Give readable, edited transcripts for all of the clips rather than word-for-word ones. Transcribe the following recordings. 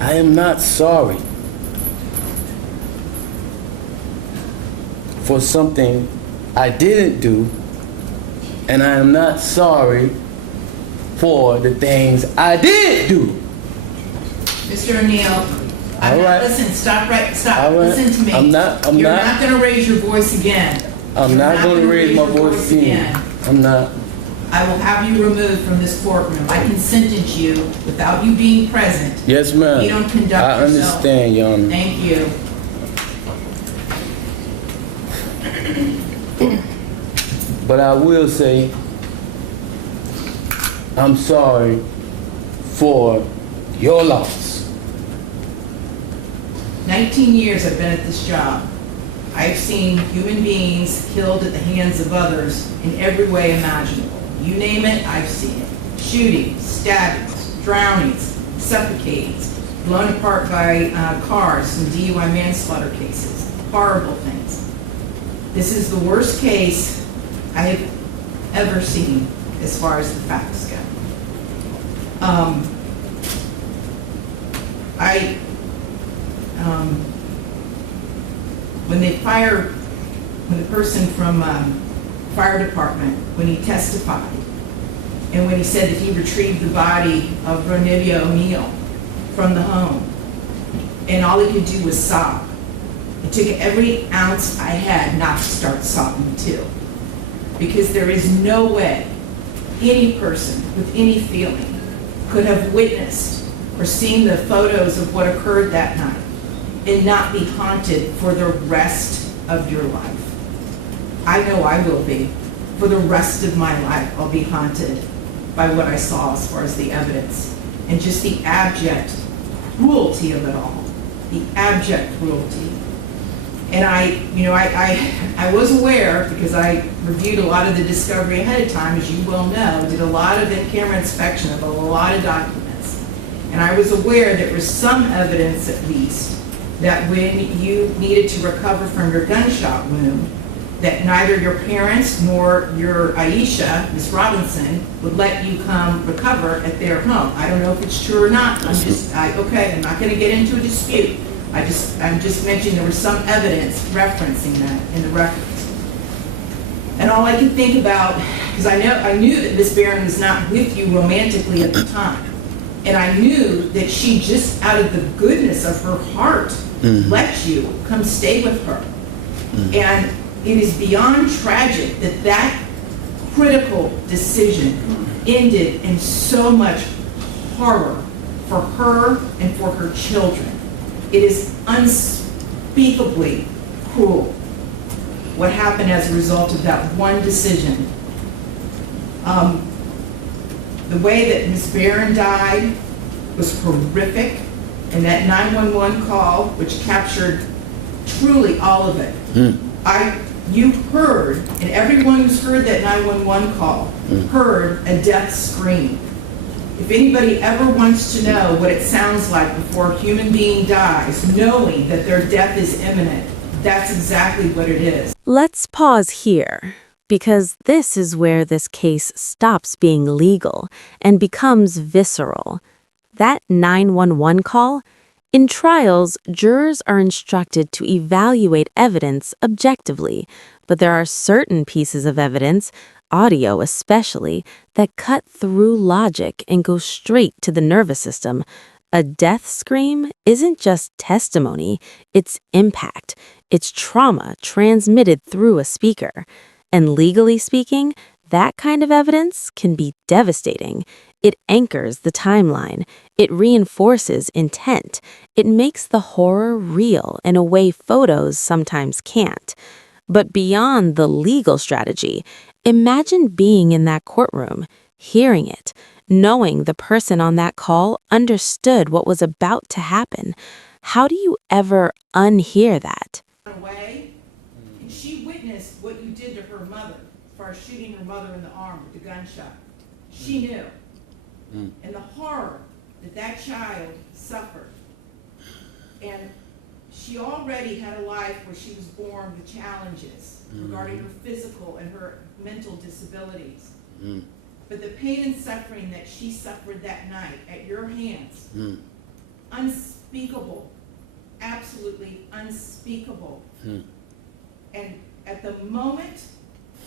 I am not sorry for something I didn't do, and I am not sorry for the things I did do. Mr. O'Neill, listen, stop, listen to me. You're not going to raise your voice again. I'm not going to raise my voice again. I'm not. I will have you removed from this courtroom. I can sentence you without you being present. Yes, ma'am. You don't conduct yourself. I understand, Your Honor. Thank you. But I will say, I'm sorry for your loss. 19 years I've been at this job. I've seen human beings killed at the hands of others in every way imaginable. You name it, I've seen it. Shootings, stabbings, drownings, suffocatings, blown apart by cars in DUI manslaughter cases. Horrible things. This is the worst case I have ever seen as far as the facts go. When the person from fire department, when he testified, and when he said that he retrieved the body of Ronivia O'Neill from the home, and all he could do was sob. It took every ounce I had not to start sobbing too. Because there is no way any person with any feeling could have witnessed or seen the photos of what occurred that night and not be haunted for the rest of your life. I know I will be. For the rest of my life, I'll be haunted by what I saw as far as the evidence and just the abject cruelty of it all. The abject cruelty. And I was aware, because I reviewed a lot of the discovery ahead of time, as you well know, did a lot of in-camera inspection of a lot of documents. And I was aware there was some evidence, at least, that when you needed to recover from your gunshot wound, that neither your parents nor your Aisha, Miss Robinson, would let you come recover at their home. I don't know if it's true or not. I'm not going to get into a dispute. I'm just mentioning there was some evidence referencing that in the records. And all I could think about, because I knew that Miss Barron was not with you romantically at the time. And I knew that she just out of the goodness of her heart let you come stay with her. And it is beyond tragic that that critical decision ended in so much horror for her and for her children. It is unspeakably cruel what happened as a result of that one decision. The way that Ms. Barron died was horrific, and that 911 call, which captured truly all of it. You heard, and everyone who's heard that 911 call heard a death scream. If anybody ever wants to know what it sounds like before a human being dies, knowing that their death is imminent, that's exactly what it is. Let's pause here, because this is where this case stops being legal and becomes visceral. That 911 call? In trials, jurors are instructed to evaluate evidence objectively, but there are certain pieces of evidence, audio especially, that cut through logic and go straight to the nervous system. A death scream isn't just testimony, it's impact. It's trauma transmitted through a speaker. And legally speaking, that kind of evidence can be devastating. It anchors the timeline. It reinforces intent. It makes the horror real in a way photos sometimes can't. But beyond the legal strategy, imagine being in that courtroom, hearing it, knowing the person on that call understood what was about to happen. How do you ever unhear that? Away, and she witnessed what you did to her mother, as far as shooting her mother in the arm with the gunshot. She knew. And the horror that that child suffered. And she already had a life where she was born with challenges regarding her physical and her mental disabilities. But the pain and suffering that she suffered that night at your hands, unspeakable, absolutely unspeakable. And at the moment,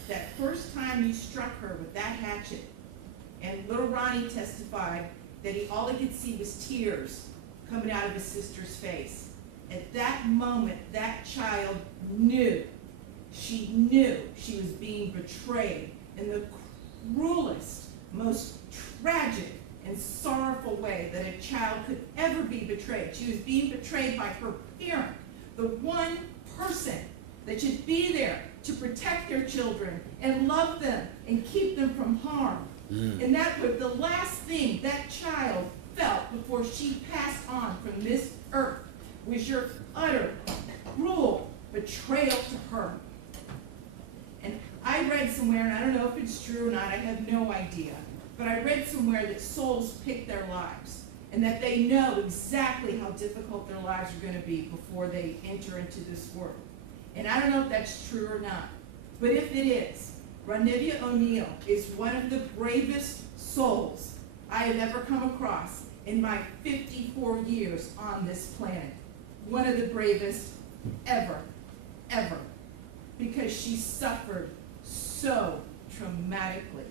that first time you struck her with that hatchet, and little Ronnie testified that all he could see was tears coming out of his sister's face. At that moment, that child knew she was being betrayed in the cruelest, most tragic and sorrowful way that a child could ever be betrayed. She was being betrayed by her parent, the one person that should be there to protect their children and love them and keep them from harm. And that was the last thing that child felt before she passed on from this earth, was your utter, cruel betrayal to her. And I read somewhere, and I don't know if it's true or not, I have no idea, but I read somewhere that souls pick their lives, and that they know exactly how difficult their lives are going to be before they enter into this world. And I don't know if that's true or not, but if it is, Ronivia O'Neal is one of the bravest souls I have ever come across in my 54 years on this planet. One of the bravest ever, ever, because she suffered so traumatically.